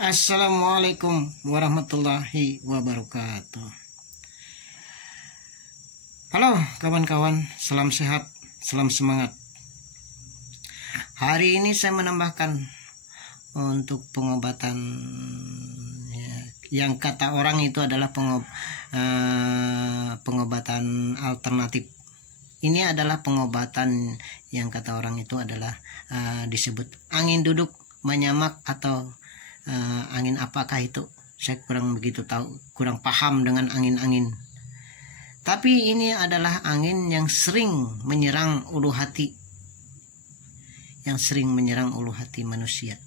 Assalamualaikum warahmatullahi wabarakatuh. Halo kawan-kawan, salam sehat, salam semangat. Hari ini saya menambahkan untuk pengobatan yang kata orang itu adalah pengobatan alternatif. Ini adalah pengobatan yang kata orang itu adalah disebut angin duduk, menyamak atau angin apakah itu? Saya kurang begitu tahu, kurang paham dengan angin-angin. Tapi ini adalah angin yang sering menyerang ulu hati. Yang sering menyerang ulu hati manusia.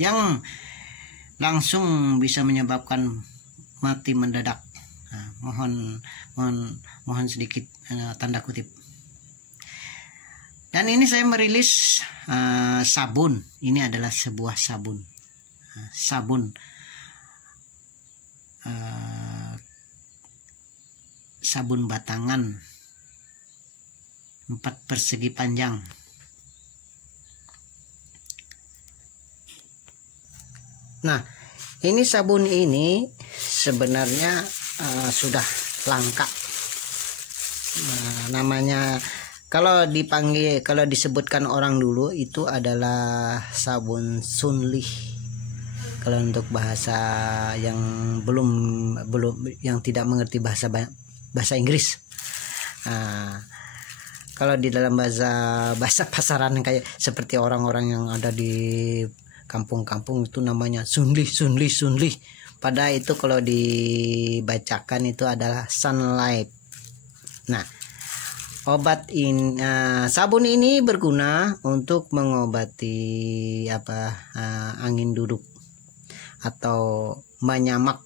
Yang langsung bisa menyebabkan mati mendadak. Nah, mohon sedikit tanda kutip. Dan ini saya merilis sabun. Ini adalah sebuah sabun. Sabun batangan 4 persegi panjang. Nah, ini sabun ini sebenarnya sudah langka. Namanya kalau disebutkan orang dulu itu adalah sabun Sunlih. Kalau untuk bahasa yang belum yang tidak mengerti bahasa Inggris, kalau di dalam bahasa pasaran kayak seperti orang-orang yang ada di kampung-kampung itu namanya Sunlih. Pada itu kalau dibacakan itu adalah Sunlight. Nah, sabun ini berguna untuk mengobati angin duduk atau menyamak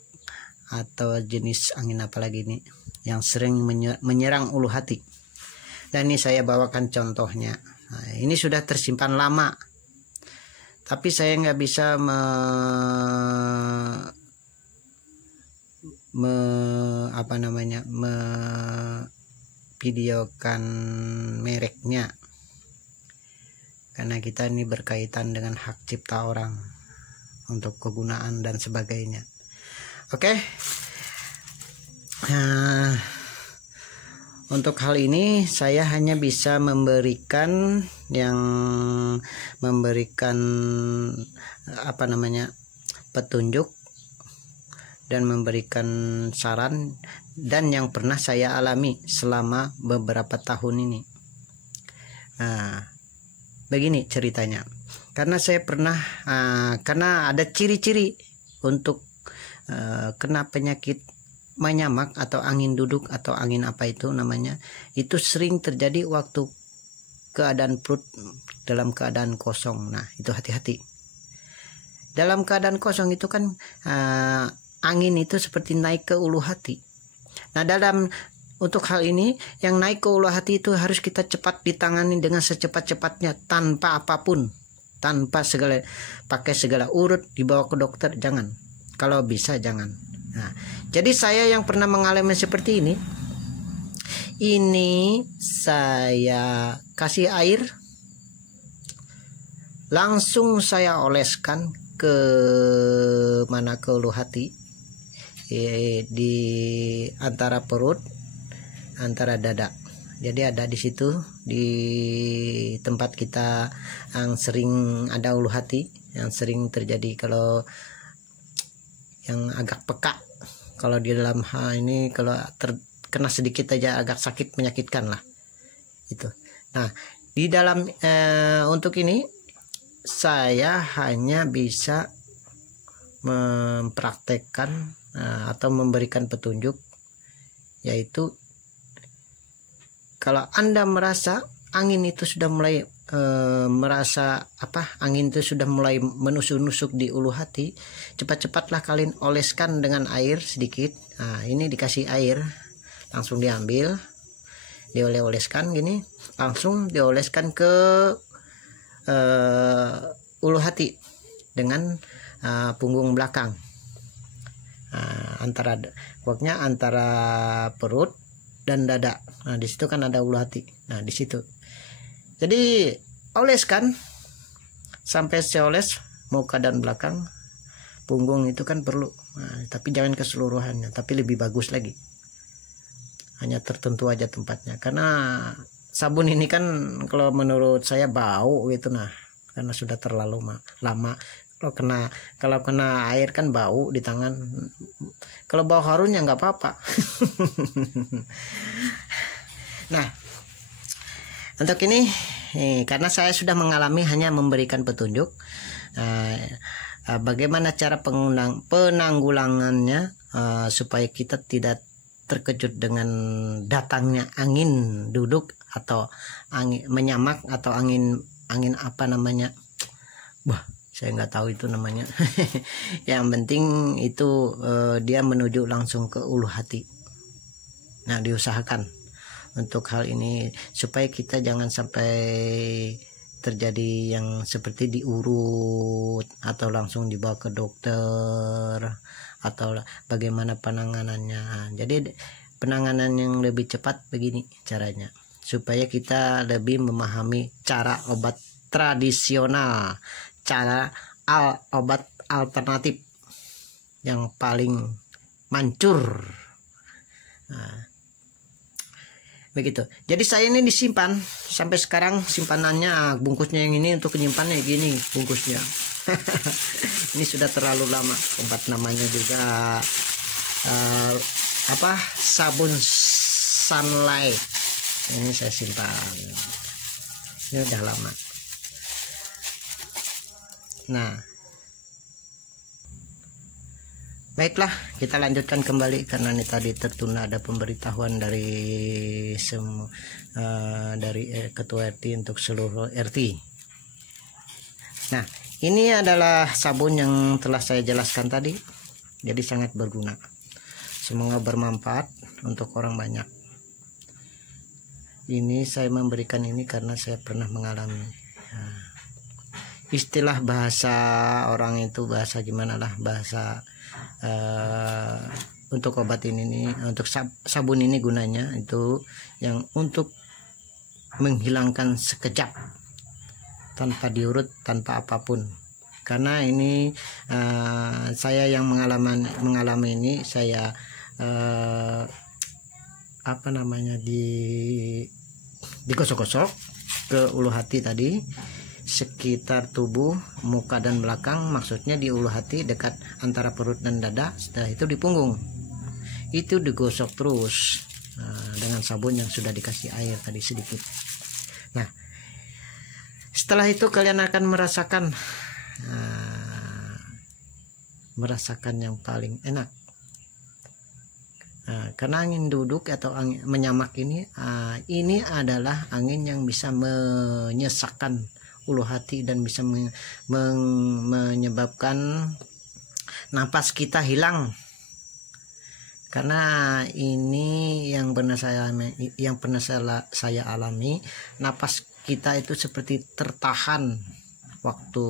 atau jenis angin apa lagi ini yang sering menyerang ulu hati. Dan ini saya bawakan contohnya. Nah, ini sudah tersimpan lama, tapi saya nggak bisa videokan mereknya karena kita ini berkaitan dengan hak cipta orang untuk kegunaan dan sebagainya. Oke. Untuk hal ini saya hanya bisa memberikan petunjuk dan memberikan saran dan yang pernah saya alami selama beberapa tahun ini. Nah, begini ceritanya. Karena saya pernah karena ada ciri-ciri untuk kena penyakit menyamak atau angin duduk atau angin apa itu namanya, itu sering terjadi waktu keadaan perut dalam keadaan kosong. Nah, itu hati-hati. Dalam keadaan kosong itu kan angin itu seperti naik ke ulu hati. Nah, untuk hal ini yang naik ke ulu hati itu harus kita cepat ditangani dengan secepat-cepatnya tanpa apapun. Tanpa pakai segala urut dibawa ke dokter, jangan. Kalau bisa jangan. Nah, jadi saya yang pernah mengalami seperti ini saya kasih air, langsung saya oleskan ke ulu hati, di antara perut, antara dada. Jadi ada di situ, di tempat kita yang sering ada ulu hati, yang sering terjadi kalau yang agak peka. Kalau di dalam hal ini kalau terkena sedikit aja agak sakit, menyakitkan lah itu. Nah, di dalam untuk ini saya hanya bisa mempraktekkan atau memberikan petunjuk, yaitu kalau Anda merasa angin itu sudah mulai angin itu sudah mulai menusuk-nusuk di ulu hati, cepat-cepatlah kalian oleskan dengan air sedikit. Nah, ini dikasih air, langsung diambil, dioleskan gini, langsung dioleskan ke ulu hati dengan punggung belakang, antara perut dan dada. Nah, di situ kan ada ulu hati. Nah, di situ. Jadi oleskan sampai seoles muka dan belakang punggung itu kan perlu, tapi jangan keseluruhannya, tapi lebih bagus lagi hanya tertentu aja tempatnya, karena sabun ini kan kalau menurut saya bau gitu, nah karena sudah terlalu lama. Kalau kena air kan bau di tangan. Kalau bau harum ya nggak apa-apa. Nah, untuk ini karena saya sudah mengalami, hanya memberikan petunjuk bagaimana cara penanggulangannya, supaya kita tidak terkejut dengan datangnya angin duduk atau angin menyamak atau angin apa namanya, saya nggak tahu itu namanya. Yang penting itu dia menuju langsung ke ulu hati. Nah, diusahakan untuk hal ini supaya kita jangan sampai terjadi yang seperti diurut atau langsung dibawa ke dokter, atau bagaimana penanganannya. Jadi penanganan yang lebih cepat begini caranya, supaya kita lebih memahami cara obat tradisional, cara obat alternatif yang paling manjur. Nah, begitu. Jadi saya ini disimpan sampai sekarang, simpanannya bungkusnya yang ini untuk menyimpannya gini bungkusnya. Ini sudah terlalu lama. Tempat namanya juga sabun Sunlight. Ini saya simpan. Ini udah lama. Nah, baiklah, kita lanjutkan kembali karena ini tadi tertunda, ada pemberitahuan dari ketua RT untuk seluruh RT. Nah, ini adalah sabun yang telah saya jelaskan tadi, jadi sangat berguna. Semoga bermanfaat untuk orang banyak. Ini saya memberikan ini karena saya pernah mengalami. Istilah bahasa orang itu, bahasa gimana lah, bahasa untuk obat ini untuk sabun ini gunanya itu yang untuk menghilangkan sekejap tanpa diurut, tanpa apapun. Karena ini saya yang mengalami ini, saya digosok-gosok ke ulu hati tadi, sekitar tubuh, muka dan belakang, maksudnya di ulu hati dekat antara perut dan dada. Setelah itu di punggung itu digosok terus dengan sabun yang sudah dikasih air tadi sedikit. Nah, setelah itu kalian akan merasakan yang paling enak. Karena angin duduk atau angin menyamak ini adalah angin yang bisa menyesakkan ulu hati dan bisa menyebabkan napas kita hilang. Karena ini yang pernah saya alami, napas kita itu seperti tertahan waktu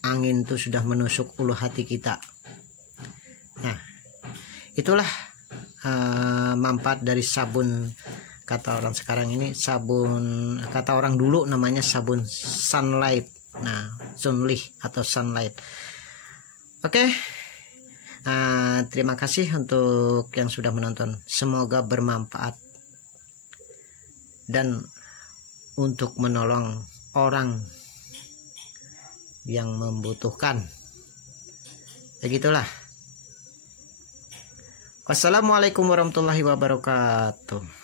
angin itu sudah menusuk ulu hati kita. Nah, itulah manfaat dari sabun. Kata orang sekarang ini sabun, kata orang dulu namanya sabun Sunlight. Nah, Sunlight atau Sunlight. Oke. Terima kasih untuk yang sudah menonton. Semoga bermanfaat dan untuk menolong orang yang membutuhkan. Begitulah. Wassalamualaikum warahmatullahi wabarakatuh.